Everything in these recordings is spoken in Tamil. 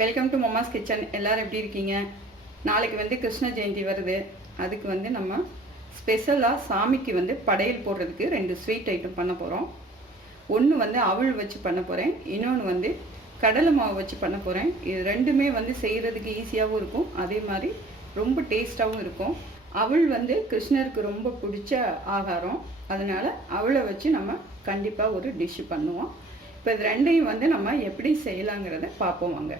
Welcome to Mamma's kitchen. எல்லோரும் எப்படி இருக்கீங்க? நாளைக்கு வந்து கிருஷ்ண ஜெயந்தி வருது. அதுக்கு வந்து நம்ம ஸ்பெஷலாக சாமிக்கு வந்து படையல் போடுறதுக்கு 2 ஸ்வீட் ஐட்டம் பண்ண போகிறோம். ஒன்று வந்து அவல் வச்சு பண்ண போகிறேன், இன்னொன்று வந்து கடலை மாவு வச்சு பண்ண போகிறேன். இது ரெண்டுமே வந்து செய்கிறதுக்கு ஈஸியாகவும் இருக்கும், அதே மாதிரி ரொம்ப டேஸ்ட்டாகவும் இருக்கும். அவல் வந்து கிருஷ்ணருக்கு ரொம்ப பிடிச்ச ஆகாரம், அதனால் அவளை வச்சு நம்ம கண்டிப்பாக ஒரு டிஷ்ஷு பண்ணுவோம். இப்போ இது ரெண்டையும் வந்து நம்ம எப்படி செய்யலாங்கிறத பார்ப்போம் வாங்க.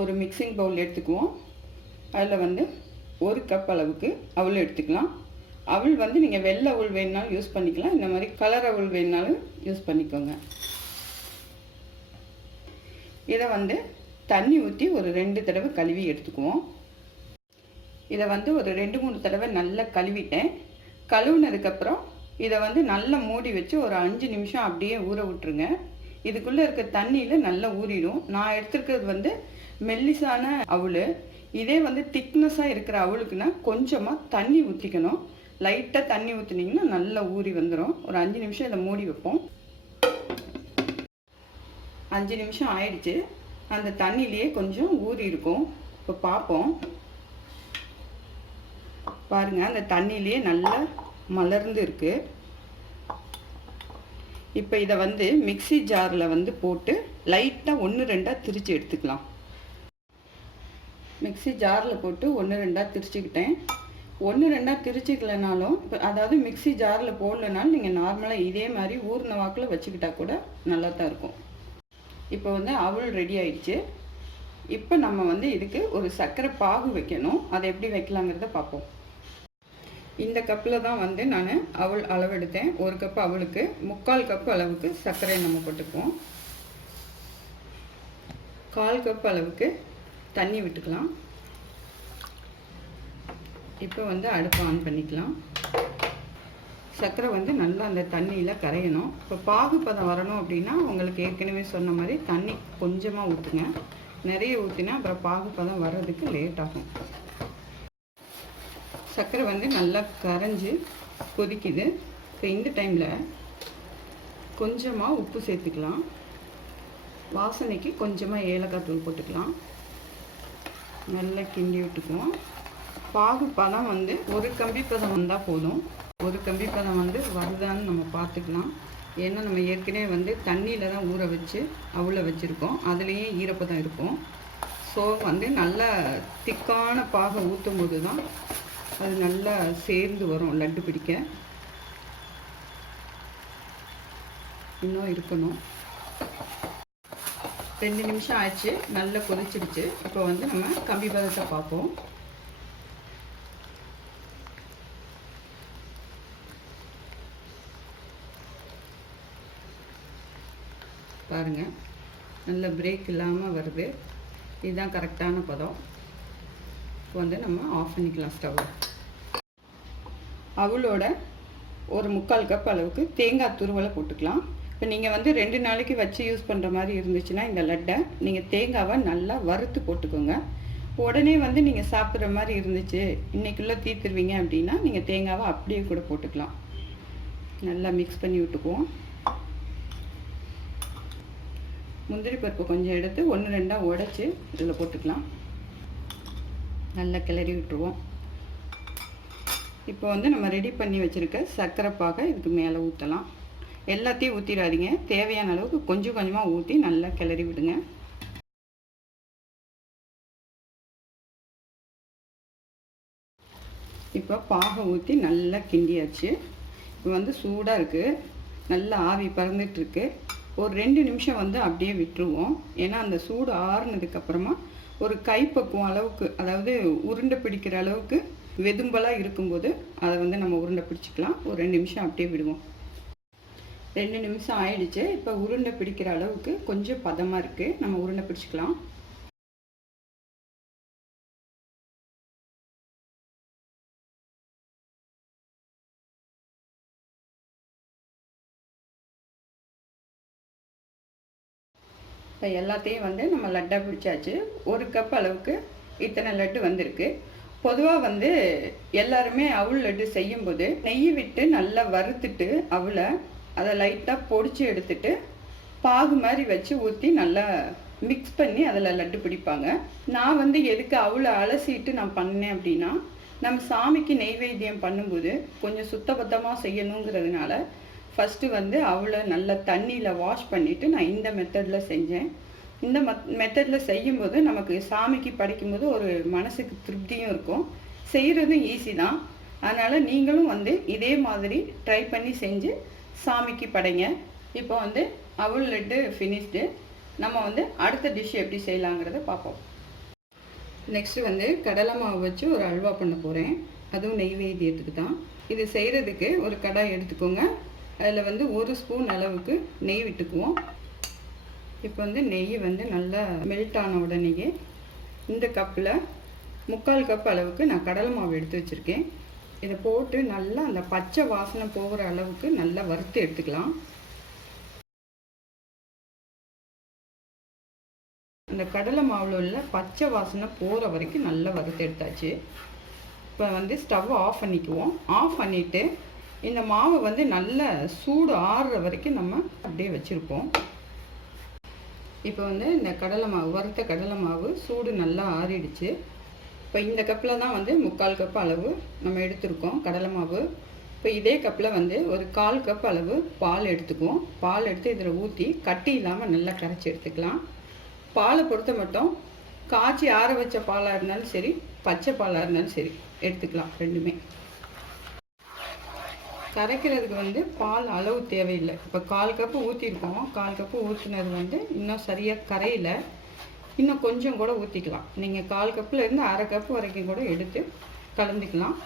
ஒரு மிக்சிங் பவுல் எடுத்துக்குவோம். அதில் வந்து 1 கப் அளவுக்கு அவல் எடுத்துக்கலாம். அவல் வந்து நீங்கள் வெள்ளை அவல் வேணுனாலும் யூஸ் பண்ணிக்கலாம், இந்த மாதிரி கலர் அவல் வேணுனாலும் யூஸ் பண்ணிக்கோங்க. இதை வந்து தண்ணி ஊற்றி ஒரு 2 தடவை கழுவி எடுத்துக்குவோம். இதை வந்து ஒரு 2-3 தடவை நல்லா கழுவிட்டேன். கழுவுனதுக்கப்புறம் இதை வந்து நல்லா மூடி வச்சு ஒரு 5 நிமிஷம் அப்படியே ஊற விட்டுருங்க. இதுக்குள்ளே இருக்க தண்ணியில் நல்லா ஊறிடும். நான் எடுத்துருக்கிறது வந்து மெல்லிசான அவல். இதே வந்து திக்னஸாக இருக்கிற அவளுக்குன்னா கொஞ்சமாக தண்ணி ஊற்றிக்கணும். லைட்டாக தண்ணி ஊற்றினீங்கன்னா நல்லா ஊறி வந்துடும். ஒரு 5 நிமிஷம் இதை மூடி வைப்போம். 5 நிமிஷம் ஆயிடுச்சு. அந்த தண்ணியிலேயே கொஞ்சம் ஊறி இருக்கும். இப்போ பார்ப்போம். பாருங்கள், அந்த தண்ணியிலேயே நல்லா மலர்ந்து இருக்குது. இப்போ இதை வந்து மிக்சி ஜாரில் வந்து போட்டு லைட்டாக 1-2 திரிச்சு எடுத்துக்கலாம். மிக்சி ஜாரில் போட்டு 1-2 திரிச்சுக்கிட்டேன். 1-2 திரிச்சிக்கலனாலும், இப்போ அதாவது மிக்சி ஜாரில் போடலனாலும் நீங்கள் நார்மலாக இதே மாதிரி ஊர்ன வாக்கில் வச்சுக்கிட்டா கூட நல்லா தான் இருக்கும். இப்போ வந்து அவல் ரெடி ஆயிடுச்சு. இப்போ நம்ம வந்து இதுக்கு ஒரு சர்க்கரை பாகு வைக்கணும். அதை எப்படி வைக்கலாங்கிறத பார்ப்போம். இந்த கப்பில் தான் வந்து நான் அவல் அளவெடுத்தேன். 1 கப் அவலுக்கு 3/4 கப் அளவுக்கு சர்க்கரையை நம்ம போட்டுக்குவோம். 1/4 கப் அளவுக்கு தண்ணி விட்டுக்கலாம். இப்போ வந்து அடுப்பை ஆன் பண்ணிக்கலாம். சர்க்கரை வந்து நல்லா அந்த தண்ணியில் கரையணும். இப்போ பாகு பதம் வரணும் அப்படின்னா உங்களுக்கு ஏற்கனவே சொன்ன மாதிரி தண்ணி கொஞ்சமாக ஊற்றுங்க. நிறைய ஊற்றினா அப்புறம் பாகு பதம் வர்றதுக்கு லேட் ஆகும். சர்க்கரை வந்து நல்லா கரைஞ்சி கொதிக்குது. இப்போ இந்த டைமில் கொஞ்சமாக உப்பு சேர்த்துக்கலாம். வாசனைக்கு கொஞ்சமாக ஏலக்காய் தூள் போட்டுக்கலாம். நல்லா கிண்டி விட்டுக்குவோம். பாகு பதம் வந்து 1 கம்பி பதம் வந்தால் போதும். 1 கம்பி பதம் வந்து வருதான்னு நம்ம பார்த்துக்கலாம். ஏன்னா நம்ம ஏற்கனவே வந்து தண்ணியில் தான் ஊற வச்சு அவளை வச்சுருக்கோம், அதுலேயே ஈரப்பதம் இருக்கும். ஸோ வந்து நல்லா திக்கான பாகை ஊற்றும் போது தான் அது நல்லா சேர்ந்து வரும் லட்டு பிடிக்க. இன்னும் இருக்கணும். 2 நிமிஷம் ஆச்சு, நல்லா கொதிச்சிடுச்சு. இப்போ வந்து நம்ம கம்பி பதத்தை பார்ப்போம். பாருங்கள், நல்ல பிரேக் இல்லாமல் வருது. இதுதான் கரெக்டான பதம். இப்போ வந்து நம்ம ஆஃப் பண்ணிக்கலாம் ஸ்டவ். அவளோட ஒரு 3/4 கப் அளவுக்கு தேங்காய் துருவலை போட்டுக்கலாம். இப்போ நீங்கள் வந்து 2 நாளைக்கு வச்சு யூஸ் பண்ணுற மாதிரி இருந்துச்சுன்னா இந்த லட்டை நீங்கள் தேங்காவை நல்லா வறுத்து போட்டுக்கோங்க. உடனே வந்து நீங்கள் சாப்பிட்ற மாதிரி இருந்துச்சு, இன்றைக்குள்ளே தீர்த்துருவீங்க அப்படின்னா நீங்கள் தேங்காவை அப்படியே கூட போட்டுக்கலாம். நல்லா மிக்ஸ் பண்ணி விட்டுக்குவோம். முந்திரி பருப்பு கொஞ்சம் எடுத்து 1-2 உடைச்சி இதில் போட்டுக்கலாம். நல்லா கிளறி விட்டுருவோம். இப்போ வந்து நம்ம ரெடி பண்ணி வச்சுருக்க சர்க்கரை பாகை இதுக்கு மேலே ஊற்றலாம். எல்லாத்தையும் ஊற்றிடாதீங்க, தேவையான அளவுக்கு கொஞ்சம் கொஞ்சமாக ஊற்றி நல்லா கிளறி விடுங்க. இப்போ பாகை ஊற்றி நல்லா கிண்டியாச்சு. இப்போ வந்து சூடாக இருக்குது, நல்லா ஆவி பறந்துட்டுருக்கு. ஒரு 2 நிமிஷம் வந்து அப்படியே விட்டுருவோம். ஏன்னா அந்த சூடு ஆறுனதுக்கப்புறமா ஒரு கைப்பக்குவம் அளவுக்கு, அதாவது உருண்டை பிடிக்கிற அளவுக்கு வெதும்பலாக இருக்கும்போது அதை வந்து நம்ம உருண்டை பிடிச்சிக்கலாம். ஒரு 2 நிமிஷம் அப்படியே விடுவோம். 2 நிமிஷம் ஆயிடுச்சு. இப்போ உருண்டை பிடிக்கிற அளவுக்கு கொஞ்சம் பதமாக இருக்குது, நம்ம உருண்டை பிடிச்சிக்கலாம். இப்போ எல்லாத்தையும் வந்து நம்ம லட்டாக பிடிச்சாச்சு. 1 கப் அளவுக்கு இத்தனை லட்டு வந்திருக்கு. பொதுவாக வந்து எல்லாருமே அவல் லட்டு செய்யும்போது நெய் விட்டு நல்லா வறுத்துட்டு அவளை அதை லைட்டாக பொடிச்சு எடுத்துட்டு பாகு மாதிரி வச்சு ஊற்றி நல்லா மிக்ஸ் பண்ணி அதில் லட்டு பிடிப்பாங்க. நான் வந்து எதுக்கு அவ்வளோ அலசிட்டு நான் பண்ணேன் அப்படின்னா, நம்ம சாமிக்கு நெய்வேத்தியம் பண்ணும்போது கொஞ்சம் சுத்தபத்தமாக செய்யணுங்கிறதுனால ஃபஸ்ட்டு வந்து அவ்வளோ நல்லா தண்ணியில் வாஷ் பண்ணிவிட்டு நான் இந்த மெத்தடில் செஞ்சேன். இந்த மெத்தடில் செய்யும்போது நமக்கு சாமிக்கு படைக்கும்போது ஒரு மனசுக்கு திருப்தியும் இருக்கும், செய்கிறதும் ஈஸி தான். அதனால் நீங்களும் வந்து இதே மாதிரி ட்ரை பண்ணி செஞ்சு சாமிக்கு படைங்க. இப்போ வந்து அவல் லட்டு ஃபினிஷ்டு. நம்ம வந்து அடுத்த டிஷ் எப்படி செய்யலாங்கிறத பார்ப்போம். நெக்ஸ்ட்டு வந்து கடலை மாவு வச்சு ஒரு அல்வா பண்ண போகிறேன், அதுவும் நெய்வேத்தியத்துக்கு தான். இது செய்கிறதுக்கு ஒரு கடாய் எடுத்துக்கோங்க. அதில் வந்து 1 ஸ்பூன் அளவுக்கு நெய் விட்டுக்குவோம். இப்போ வந்து நெய் வந்து நல்லா மெல்ட் ஆன உடனேயே இந்த கப்பில் 3/4 கப் அளவுக்கு நான் கடலை மாவு எடுத்து வச்சுருக்கேன். இதை போட்டு நல்லா அந்த பச்சை வாசனை போகிற அளவுக்கு நல்லா வறுத்து எடுத்துக்கலாம். அந்த கடலை மாவில் உள்ள பச்சை வாசனை போகிற வரைக்கும் நல்லா வறுத்து எடுத்தாச்சு. இப்போ வந்து ஸ்டவ் ஆஃப் பண்ணிக்குவோம். ஆஃப் பண்ணிவிட்டு இந்த மாவை வந்து நல்லா சூடு ஆறுற வரைக்கும் நம்ம அப்படியே வச்சுருப்போம். இப்போ வந்து இந்த கடலை மாவு, வறுத்த கடலை மாவு சூடு நல்லா ஆறிடுச்சு. இப்போ இந்த கப்பில் தான் வந்து 3/4 கப் அளவு நம்ம எடுத்துருக்கோம் கடலை மாவு. இப்போ இதே கப்பில் வந்து ஒரு 1/4 கப் அளவு பால் எடுத்துக்குவோம். பால் எடுத்து இதில் ஊற்றி கட்டி இல்லாமல் நல்லா கரைச்சி எடுத்துக்கலாம். பாலை பொறுத்த மட்டும் காய்ச்சி ஆற வச்ச பாலாக இருந்தாலும் சரி, பச்சை பாலாக இருந்தாலும் சரி எடுத்துக்கலாம், ரெண்டுமே. கரைக்கிறதுக்கு வந்து பால் அளவு தேவையில்லை. இப்போ 1/4 கப்பு ஊற்றிருக்கோம். 1/4 கப்பு ஊற்றினது வந்து இன்னும் சரியாக கரையில், இன்னும் கொஞ்சம் கூட ஊற்றிக்கலாம். நீங்கள் 1/4 கப்பில் இருந்து 1/2 கப்பு வரைக்கும் கூட எடுத்து கலந்துக்கலாம்.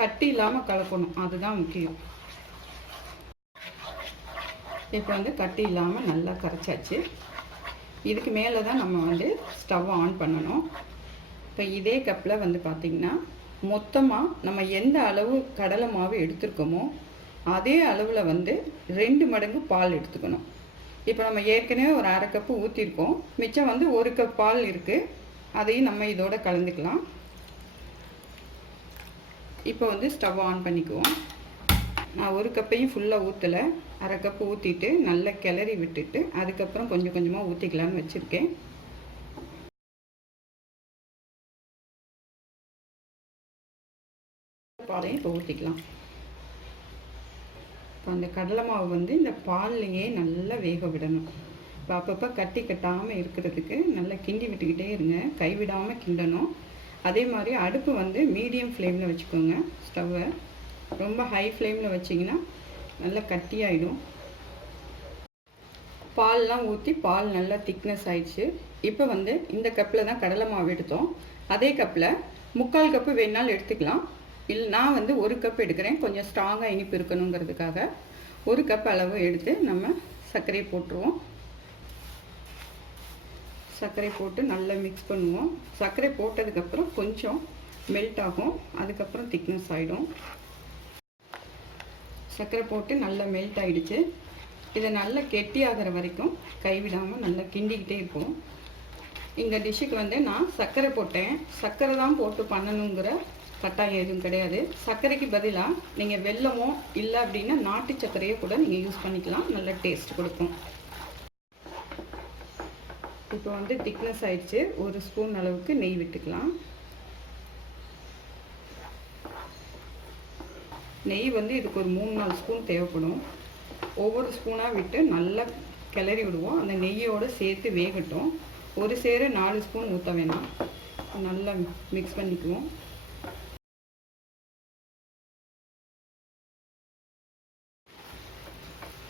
கட்டி இல்லாமல் கலக்கணும், அதுதான் முக்கியம். இப்போ வந்து கட்டி இல்லாமல் நல்லா கரைச்சாச்சு. இதுக்கு மேலே தான் நம்ம வந்து ஸ்டவ் ஆன் பண்ணணும். இப்போ இதே கப்பில் வந்து பார்த்திங்கன்னா மொத்தமாக நம்ம எந்த அளவு கடலை மாவு எடுத்துருக்கோமோ அதே அளவில் வந்து 2 மடங்கு பால் எடுத்துக்கணும். இப்போ நம்ம ஏற்கனவே ஒரு 1/2 கப்பு ஊற்றிருக்கோம். மிச்சம் வந்து 1 கப் பால் இருக்குது, அதையும் நம்ம இதோட கலந்துக்கலாம். இப்போ வந்து ஸ்டவ் ஆன் பண்ணிக்குவோம். நான் 1 கப்பையும் ஃபுல்லாக ஊற்றலை, 1/2 கப்பு ஊற்றிட்டு நல்லா கிளறி விட்டுட்டு அதுக்கப்புறம் கொஞ்சம் கொஞ்சமாக ஊற்றிக்கலான்னு வச்சுருக்கேன். பாலையும் இப்போ ஊற்றிக்கலாம். இப்போ அந்த கடலை மாவு வந்து இந்த பால்லையே நல்லா வேக விடணும். இப்போ அப்பப்போ கட்டி கட்டாமல் இருக்கிறதுக்கு நல்லா கிண்டி விட்டுக்கிட்டே இருங்க, கைவிடாமல் கிண்டணும். அதே மாதிரி அடுப்பு வந்து மீடியம் ஃப்ளேமில் வச்சுக்கோங்க. ஸ்டவ்வை ரொம்ப ஹை ஃப்ளேமில் வச்சிங்கன்னா நல்லா கட்டியாயிடும். பால்லாம் ஊற்றி பால் நல்லா திக்னஸ் ஆயிடுச்சு. இப்போ வந்து இந்த கப்பில் தான் கடலை மாவு எடுத்தோம், அதே கப்பில் 3/4 கப்பு வேணாலும் எடுத்துக்கலாம். இல்லை, நான் வந்து 1 கப் எடுக்கிறேன், கொஞ்சம் ஸ்ட்ராங்காக இனிப்பு இருக்கணுங்கிறதுக்காக 1 கப் அளவு எடுத்து நம்ம சர்க்கரையை போட்டுருவோம். சர்க்கரை போட்டு நல்லா மிக்ஸ் பண்ணுவோம். சர்க்கரை போட்டதுக்கப்புறம் கொஞ்சம் மெல்ட் ஆகும், அதுக்கப்புறம் திக்னஸ் ஆகிடும். சர்க்கரை போட்டு நல்லா மெல்ட் ஆகிடுச்சு. இதை நல்லா கெட்டியாகிற வரைக்கும் கைவிடாமல் நல்லா கிண்டிக்கிட்டே இருப்போம். இந்த டிஷ்ஷுக்கு வந்து நான் சர்க்கரை போட்டேன், சர்க்கரை தான் போட்டு பண்ணணுங்கிற கட்டாயம் எதுவும் கிடையாது. சர்க்கரைக்கு பதிலாக நீங்கள் வெல்லமோ இல்லை அப்படின்னா நாட்டு சர்க்கரையை கூட நீங்கள் யூஸ் பண்ணிக்கலாம், நல்ல டேஸ்ட் கொடுக்கும். இப்போ வந்து திக்னஸ் ஆயிடுச்சு. 1 ஸ்பூன் அளவுக்கு நெய் விட்டுக்கலாம். நெய் வந்து இதுக்கு ஒரு 3-4 ஸ்பூன் தேவைப்படும். ஒவ்வொரு ஸ்பூனாக விட்டு நல்லா கிளறி விடுவோம். அந்த நெய்யோடு சேர்த்து வேகட்டும். ஒரு சேர 4 ஸ்பூன் ஊற்ற வேணாம், நல்லா மிக்ஸ் பண்ணிக்குவோம்.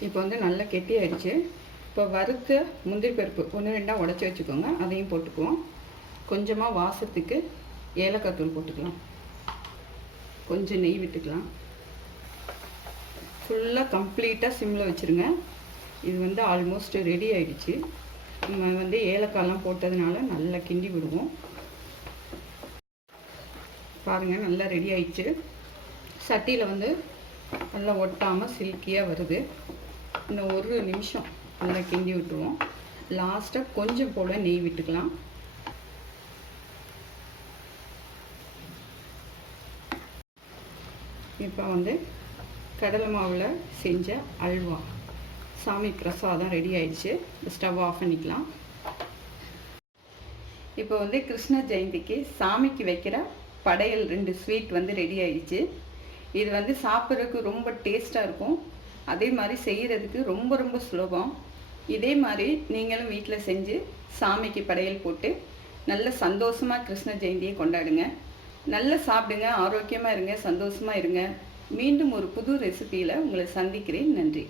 இப்போ வந்து நல்லா கெட்டி ஆயிடுச்சு. இப்போ வறுத்த முந்திரி பருப்பு 1-2 உடச்சி வச்சுக்கோங்க, அதையும் போட்டுக்குவோம். கொஞ்சமாக வாசத்துக்கு ஏலக்காய் தூள் போட்டுக்கலாம். கொஞ்சம் நெய் விட்டுக்கலாம். ஃபுல்லாக கம்ப்ளீட்டாக சிம்மில் வச்சுருங்க. இது வந்து ஆல்மோஸ்ட் ரெடி ஆகிடுச்சு. நம்ம வந்து ஏலக்காயெலாம் போட்டதுனால நல்லா கிண்டி விடுவோம். பாருங்கள், நல்லா ரெடி ஆயிடுச்சு. சட்டியில் வந்து நல்லா ஒட்டாமல் சில்கியாக வருது. இன்னும் 1 நிமிஷம் நல்லா கிண்டி விட்டுருவோம். லாஸ்ட்டாக கொஞ்சம் போல் நெய் விட்டுக்கலாம். இப்போ வந்து கடலை மாவில் செஞ்ச அல்வா சாமி பிரசாதம் ரெடி ஆயிடுச்சு. ஸ்டவ் ஆஃப் பண்ணிக்கலாம். இப்போ வந்து கிருஷ்ண ஜெயந்திக்கு சாமிக்கு வைக்கிற படையல் 2 ஸ்வீட் வந்து ரெடி ஆயிடுச்சு. இது வந்து சாப்பிட்றதுக்கு ரொம்ப டேஸ்ட்டாக இருக்கும். அதே மாதிரி செய்கிறதுக்கு ரொம்ப ரொம்ப சுலபம். இதே மாதிரி நீங்களும் வீட்டில் செஞ்சு சாமிக்கு படையல் போட்டு நல்ல சந்தோஷமாக கிருஷ்ண ஜெயந்தியை கொண்டாடுங்க. நல்லா சாப்பிடுங்க, ஆரோக்கியமாக இருங்க, சந்தோஷமாக இருங்க. மீண்டும் ஒரு புது ரெசிபியில் உங்களை சந்திக்கிறேன். நன்றி.